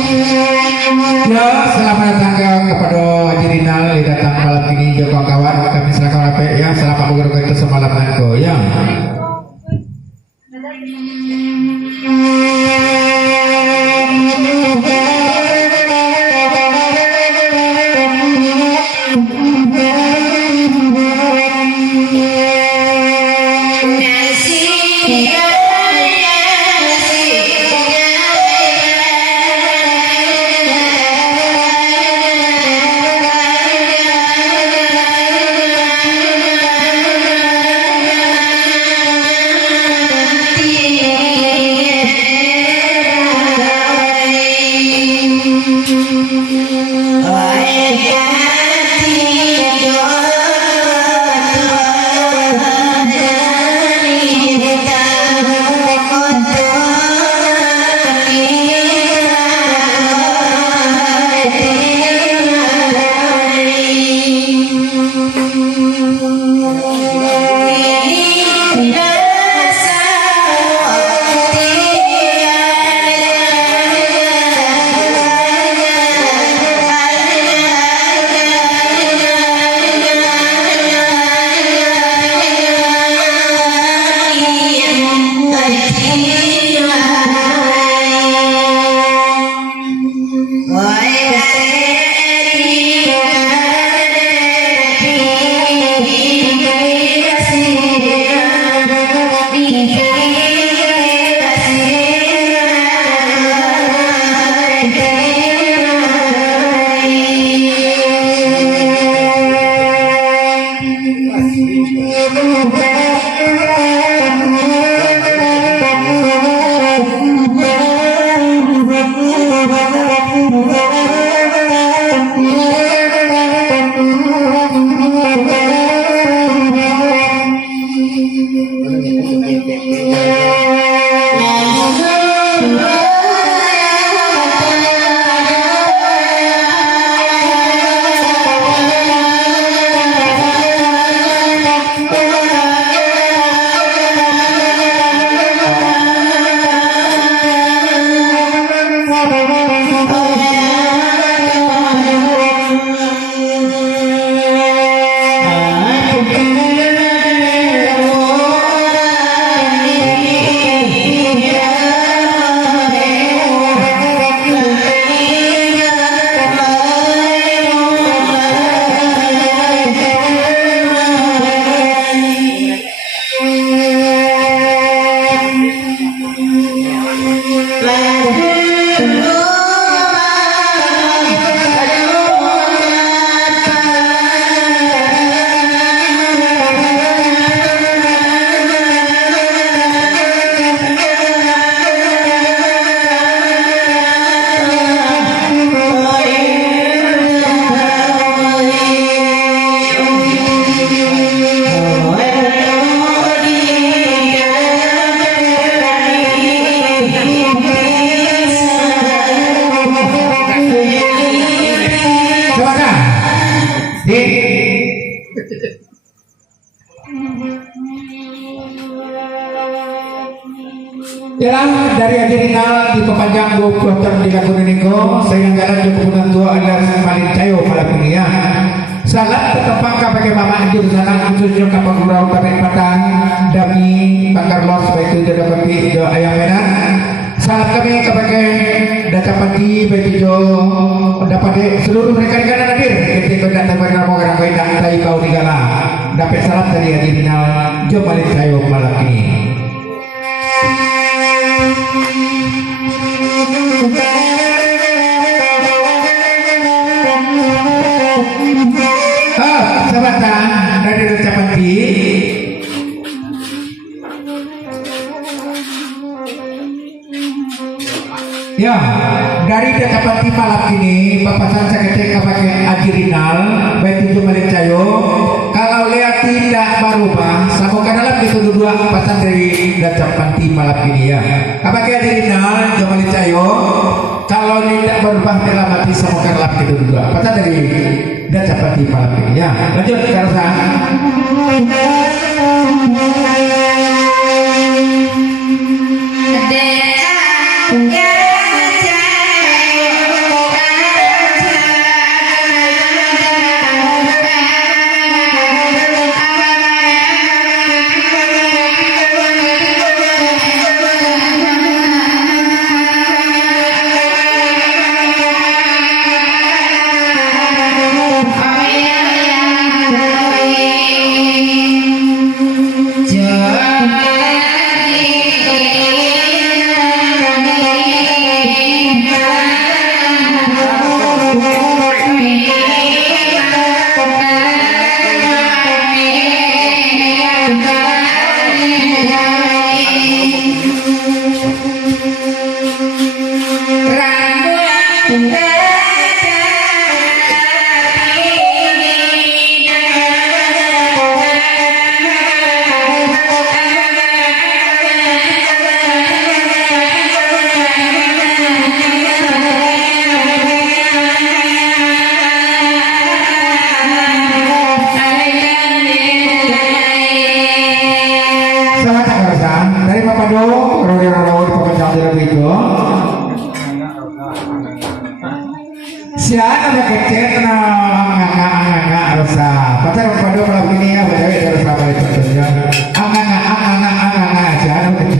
Ya, selamat datang kepada Haji Rinal yang datang malam ini juga kawan kami selakan apa ya selamat mengerti itu semalam nanti ya. Yalah dari Haji Rinal di pepanjang 20 tahun di Lagun Niko sehingga cukup tua adalah Malin Cayo malam ini ya. Salat tetapang pakai mama anjur sana khususnya kapal gurau tarik patang dami Pak Carlos baik itu dapat di ayam merah. Salat kami kepada data pati baik itu dapat seluruh rekan-rekan hadir ketika datang pada orang kaya tai kau digala dapat salat dari Haji Rinal Jo Malin Cayo malam ini. Sabatan dari Rejapati ya dari Rejapati malam ini papasan saya pakai Haji Rinal baik itu Malin Cayo kalau lihat tidak berubah sama dalam itu dua papasan dari Rejapati malam ini ya pakai Haji Rinal Malin Cayo kalau tidak berubah dalam hati sama dalam itu dua papasan dari dan seperti malam ini ya lanjut sekarang ada dari Bapak Do, Roro di pekerjaan di Rabigo. Siapa ada kecil na anganga rasa. Pacar Bapak Do kalau begini ya, baca itu rasa balik tentunya. Anganga siapa kecil.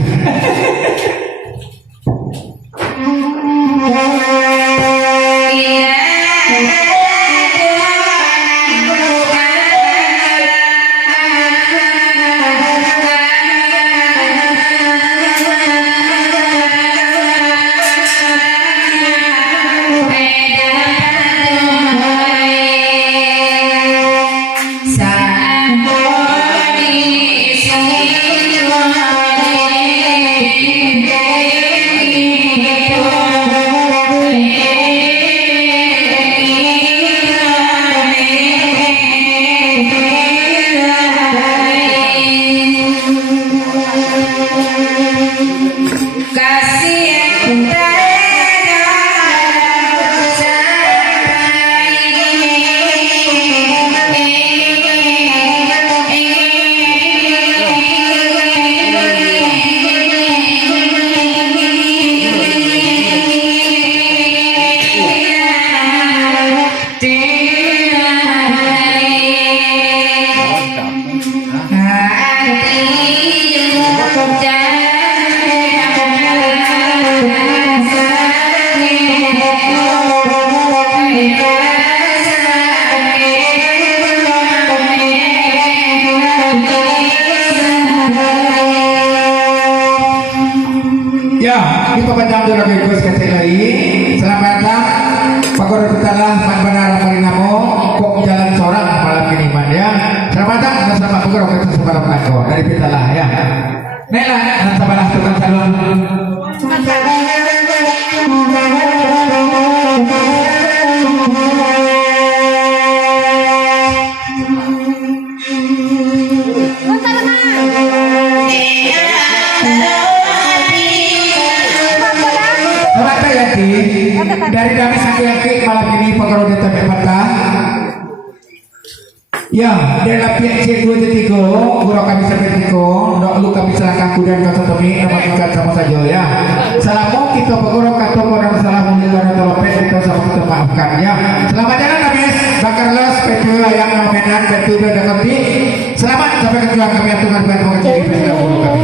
Ya, di pepanjang dulu lagi gue sekecil lagi. Selamat datang, Pak Guru Betalah, Pak Benar Marinamo, kok jalan sorang malam ini man ya. Selamat datang bersama Pak Guru kita sebarang Nako dari Betalah ya. Nela, dan sabarah tukang calon. Dari kami sampai laki malam ini Pakaro Deta Bepata. Ya, dari pihak C2 Tiko, guru kami sampai Tiko, dok lu kami serahkan kudan kata kami nama tingkat sama saja ya. Salamu kita Pakaro kata orang salah mendengar telepon kita sama kita maafkan ya. Selamat jalan kami, bakar los petu yang nomenan petu udah dekati. Selamat sampai kejuan kami aturkan bukan pengajar di guru kami.